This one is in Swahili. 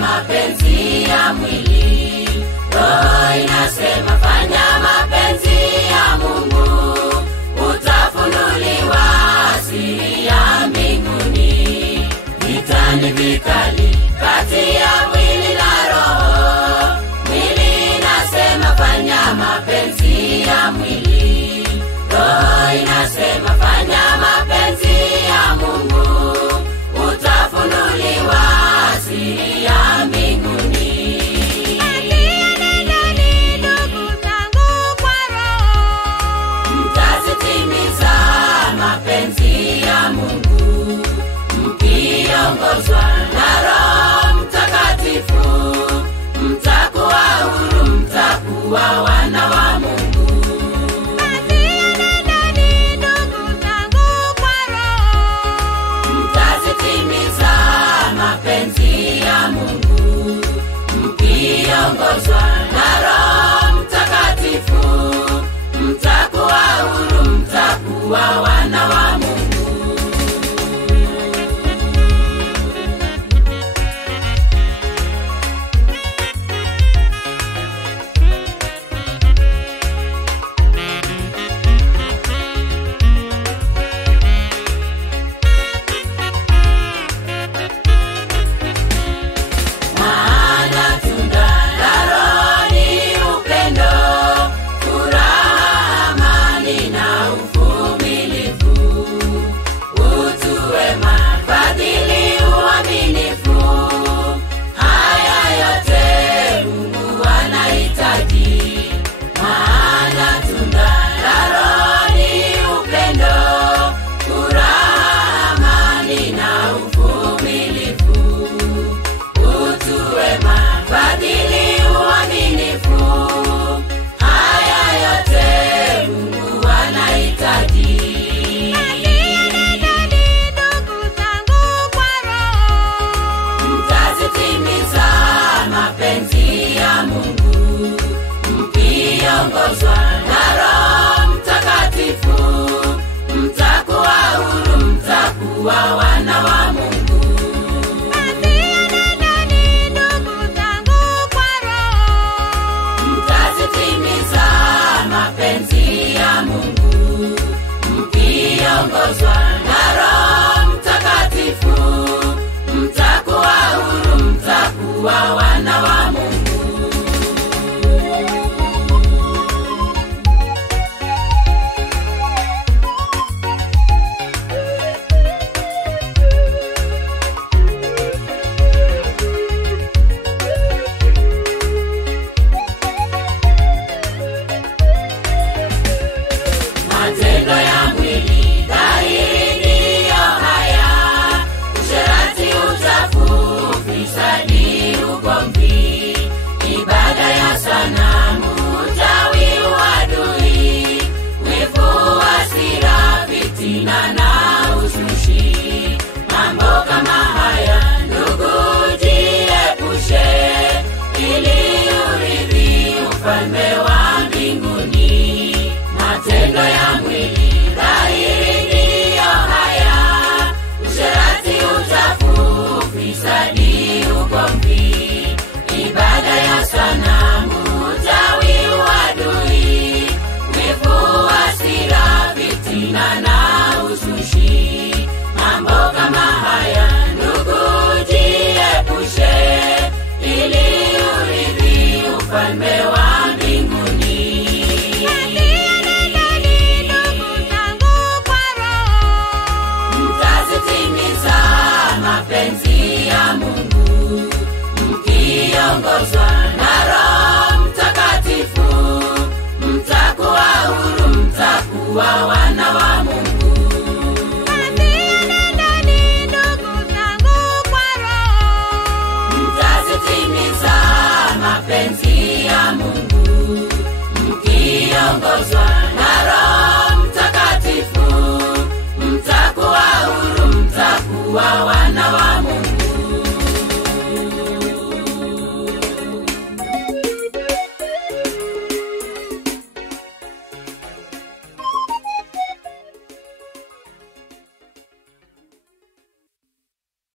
mapenzi ya mwili. Roho inasema fanya mapenzi ya Mungu, utafunuliwa siri ya mbinguni. Vitani vikali kati ya mwili na roho. Mwili inasema fanya mapenzi ya mwili. Roho inasema fanya mapenzi ya Mungu, utafunuliwa siri ya mbinguni. Mtazitimiza mapenzi ya Mungu, mkiongozwa na Roho Mtakatifu. Mtakuwa huru, mtakuwa wana wa Mungu. Mtazitimiza mapenzi ya Mungu, mkiongozwa na Roho Mtakatifu. Mtakuwa huru, mtakuwa wana wa Mungu. Mkiongozwa na Roho Mtakatifu. Mtakuwa huru, mtakuwa wana wa Mungu. Mtazitimiza mapenzi ya Mungu, mkiongozwa na Roho Mtakatifu. Mtakuwa huru, mtakuwa wana wa Mungu. Matendo ya mwili dhahiri ndiyo haya: usherati, uchafu, ufisadi, ugomvi, ibada ya sanamu, uchawi, uadui, wivu, hasira, fitina na uzushi. Mambo kama haya ndugu jiepushe, ili urithi ufalme wa mbinguni. Matendo ya mwili dhahiri ndiyo haya: usherati, uchafu, ufisadi, ugomvi, ibada ya sanamu, uchawi, uadui, wivu, hasira, fitina na uzushi. Mambo kama haya ndugu jiepushe, ili urithi ufalme wa mbinguni. Mtazitimiza mapenzi ya Mungu, mkiongozwa na Roho Mtakatifu. Mtakuwa huru, mtakuwa wana wa Mungu. Mtazitimiza mapenzi ya Mungu, mkiongozwa